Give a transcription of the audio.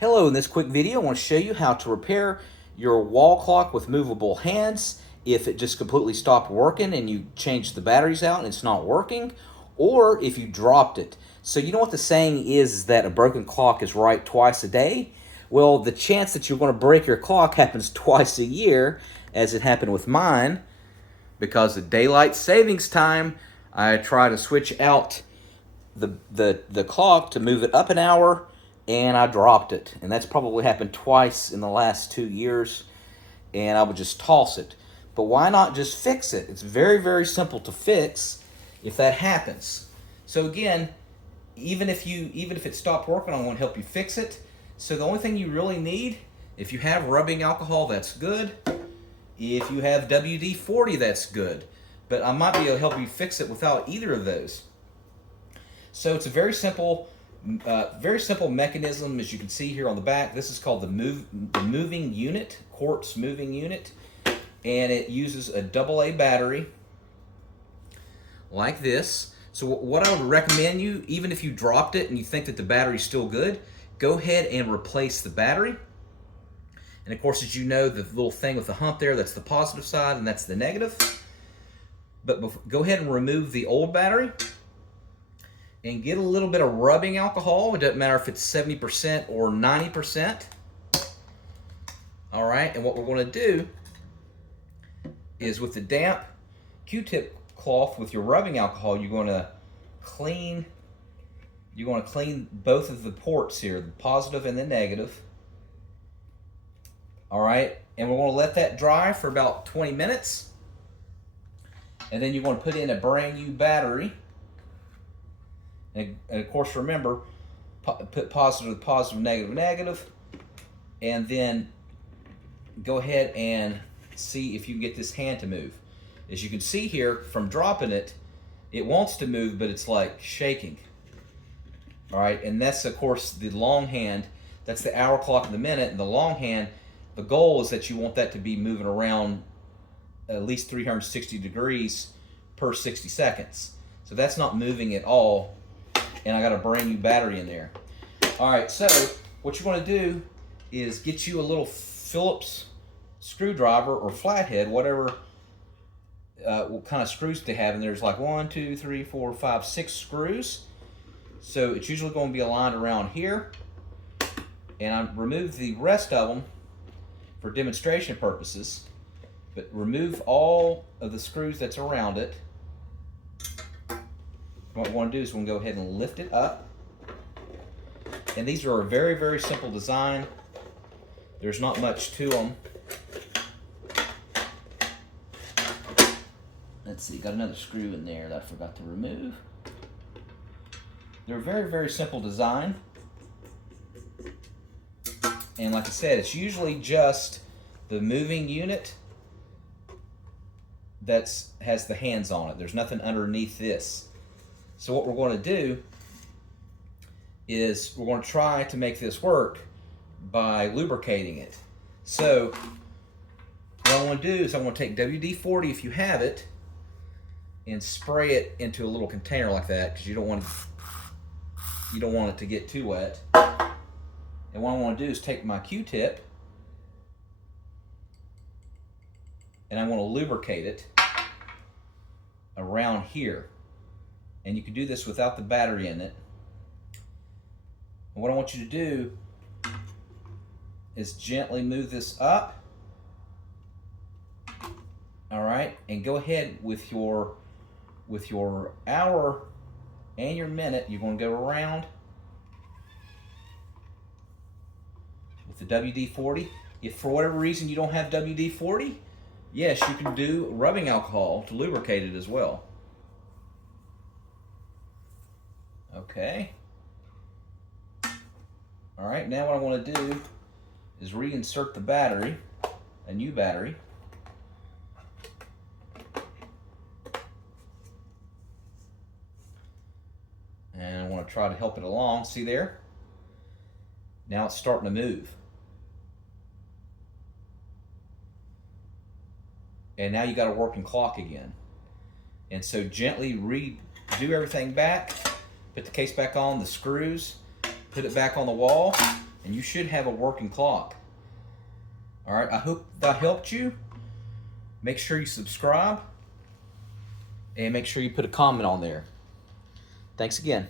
Hello, in this quick video I want to show you how to repair your wall clock with movable hands if it just completely stopped working and you changed the batteries out and it's not working, or if you dropped it. So you know what the saying is that a broken clock is right twice a day? Well, the chance that you're going to break your clock happens twice a year, as it happened with mine. Because of daylight savings time, I try to switch out the clock to move it up an hour, and I dropped it. And that's probably happened twice in the last 2 years, and I would just toss it. But why not just fix it? It's very, very simple to fix if that happens. So again, even if it stopped working, I want to help you fix it. So the only thing you really need, if you have rubbing alcohol, that's good. If you have WD-40, that's good. But I might be able to help you fix it without either of those. So it's a very simple mechanism, as you can see here on the back. This is called the moving unit, Quartz moving unit, and it uses a AA battery like this. So what I would recommend you, even if you dropped it and you think that the battery's still good, go ahead and replace the battery. And of course, as you know, the little thing with the hump there, that's the positive side and that's the negative. But go ahead and remove the old battery and get a little bit of rubbing alcohol. It doesn't matter if it's 70% or 90%. All right, and what we're going to do is with the damp Q-tip cloth with your rubbing alcohol, you're going to clean both of the ports here, the positive and the negative. All right, and we're going to let that dry for about 20 minutes. And then you're going to put in a brand new battery. And of course, remember, put positive, positive, negative, negative. And then go ahead and see if you can get this hand to move. As you can see here, from dropping it, it wants to move, but it's like shaking. All right, and that's, of course, the long hand. That's the hour clock in the minute, and the long hand, the goal is that you want that to be moving around at least 360 degrees per 60 seconds. So that's not moving at all, and I got a brand new battery in there. All right, so what you want to do is get you a little Phillips screwdriver or flathead, whatever what kind of screws they have, and there's like 1, 2, 3, 4, 5, 6 screws. So it's usually going to be aligned around here, and I removed the rest of them for demonstration purposes, but remove all of the screws that's around it. What we want to do is we're going to go ahead and lift it up. And these are a very, very simple design. There's not much to them. Let's see, got another screw in there that I forgot to remove. They're a very, very simple design. And like I said, it's usually just the moving unit that has the hands on it. There's nothing underneath this. So what we're going to do is we're going to try to make this work by lubricating it. So what I want to do is I want to take WD-40 if you have it and spray it into a little container like that, because you don't want it to get too wet. And what I want to do is take my Q-tip and I want to lubricate it around here. And you can do this without the battery in it. And what I want you to do is gently move this up. All right, and go ahead with your hour and your minute. You're going to go around with the WD-40. If for whatever reason you don't have WD-40, yes, you can do rubbing alcohol to lubricate it as well. Okay. All right, now what I want to do is reinsert the battery, a new battery. And I want to try to help it along. See there? Now it's starting to move. And now you got a working clock again. And so gently redo everything back, put the case back on, the screws, put it back on the wall, and you should have a working clock. All right, I hope that helped you. Make sure you subscribe and make sure you put a comment on there. Thanks again.